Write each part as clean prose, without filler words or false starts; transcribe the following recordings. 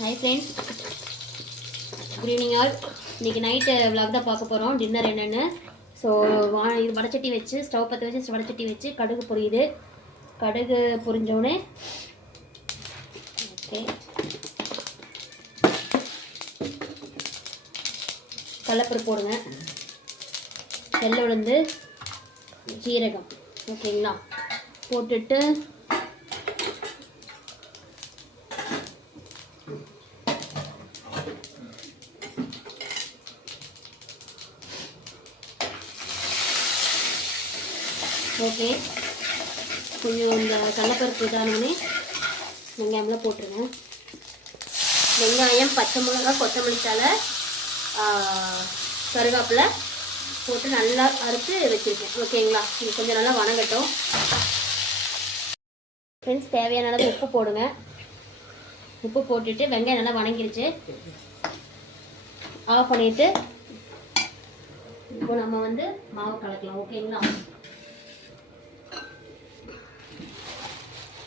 Hi friends, good evening all. இன்னைக்கு night vlog தான் பார்க்க போறோம். டின்னர் என்னன்னு. சோ இது வடச்சட்டி வச்சு ஸ்டவ் பத்த வச்சு வடச்சட்டி வச்சு கடுகு பொரியுது. கடுகு பொரிஞ்சோனே ஓகே. கடலைப்பருப்பு போடுங்க. வெள்ளை உளுந்து, ஜீரகம் ஓகேங்களா போட்டுட்டு ஓகே கொஞ்சம் இந்த கடலைப்பருப்பு இதானோடனே வெங்காயம்லாம் போட்டுருங்க. வெங்காயம், பச்சை மிளகா, கொத்தமல்லி தழை, கருவேப்பிலை போட்டு நல்லா அறுத்து வச்சுருக்கேன் ஓகேங்களா. இது கொஞ்சம் நல்லா வணங்கட்டும். ஃப்ரெண்ட்ஸ் தேவையான அளவு உப்பு போடுங்க. உப்பு போட்டுட்டு வெங்காயம் நல்லா வணங்கிருச்சு, ஆஃப் பண்ணிவிட்டு இப்போ நம்ம வந்து மாவு கலக்கலாம் ஓகேங்களா.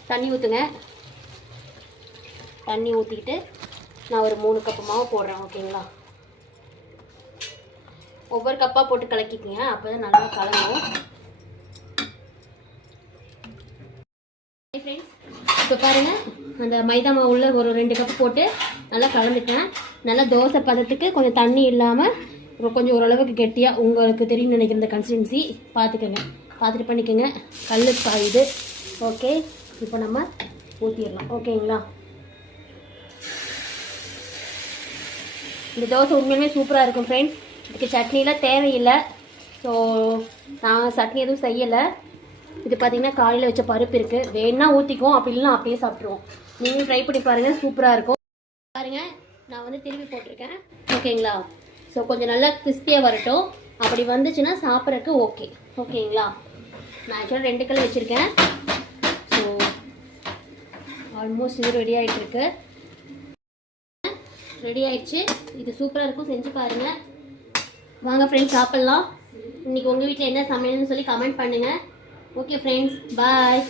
தண்ணி ஊற்றுங்க. தண்ணி ஊற்றிக்கிட்டு நான் ஒரு 3 கப்பு மாவு போடுறேன் ஓகேங்களா. ஒவ்வொரு கப்பாக போட்டு கலக்கிக்கங்க, அப்போ தான் நல்லா கலங்கும். ஃப்ரெண்ட்ஸ் இப்போ பாருங்கள், அந்த மைதா மாவு உள்ள ஒரு 2 கப்பு போட்டு நல்லா கலந்துட்டேன். நல்லா தோசை பதத்துக்கு கொஞ்சம் தண்ணி இல்லாமல் கொஞ்சம் ஓரளவுக்கு கெட்டியாக உங்களுக்கு தெரியும் நினைக்கிற இந்த கன்சிஸ்டன்சி பார்த்துக்கோங்க. பார்த்துட்டு பண்ணிக்கோங்க. கல் காயுது ஓகே. இப்போ நம்ம ஊற்றிடலாம் ஓகேங்களா. இந்த தோசை உண்மையுமே சூப்பராக இருக்கும் ஃப்ரெண்ட்ஸ். இதுக்கு சட்னிலாம் தேவையில்லை. ஸோ நான் சட்னி எதுவும் செய்யலை. இது பார்த்திங்கன்னா காலையில் வச்ச பருப்பு இருக்குது, வேணா ஊற்றிக்குவோம், அப்படி இல்லைன்னா அப்படியே சாப்பிட்ருவோம். நீங்களும் ட்ரை பண்ணி பாருங்கள், சூப்பராக இருக்கும். பாருங்கள் நான் வந்து திரும்பி போட்டிருக்கேன் ஓகேங்களா. ஸோ கொஞ்சம் நல்லா கிறிஸ்பியாக வரட்டும். அப்படி வந்துச்சுன்னா சாப்பிட்றதுக்கு ஓகே ஓகேங்களா. நான் ஆக்சுவலாக 2 கல் வச்சுருக்கேன். ஸோ ஆல்மோஸ்ட் இது ரெடி ஆகிட்டுருக்கு. ரெடி ஆகிடுச்சு. இது சூப்பராக இருக்கும், செஞ்சு பாருங்கள். வாங்க ஃப்ரெண்ட்ஸ் சாப்பிட்லாம். இன்றைக்கி உங்கள் வீட்டில் என்ன சமையல்னு சொல்லி கமெண்ட் பண்ணுங்கள். ஓகே ஃப்ரெண்ட்ஸ், பாய்.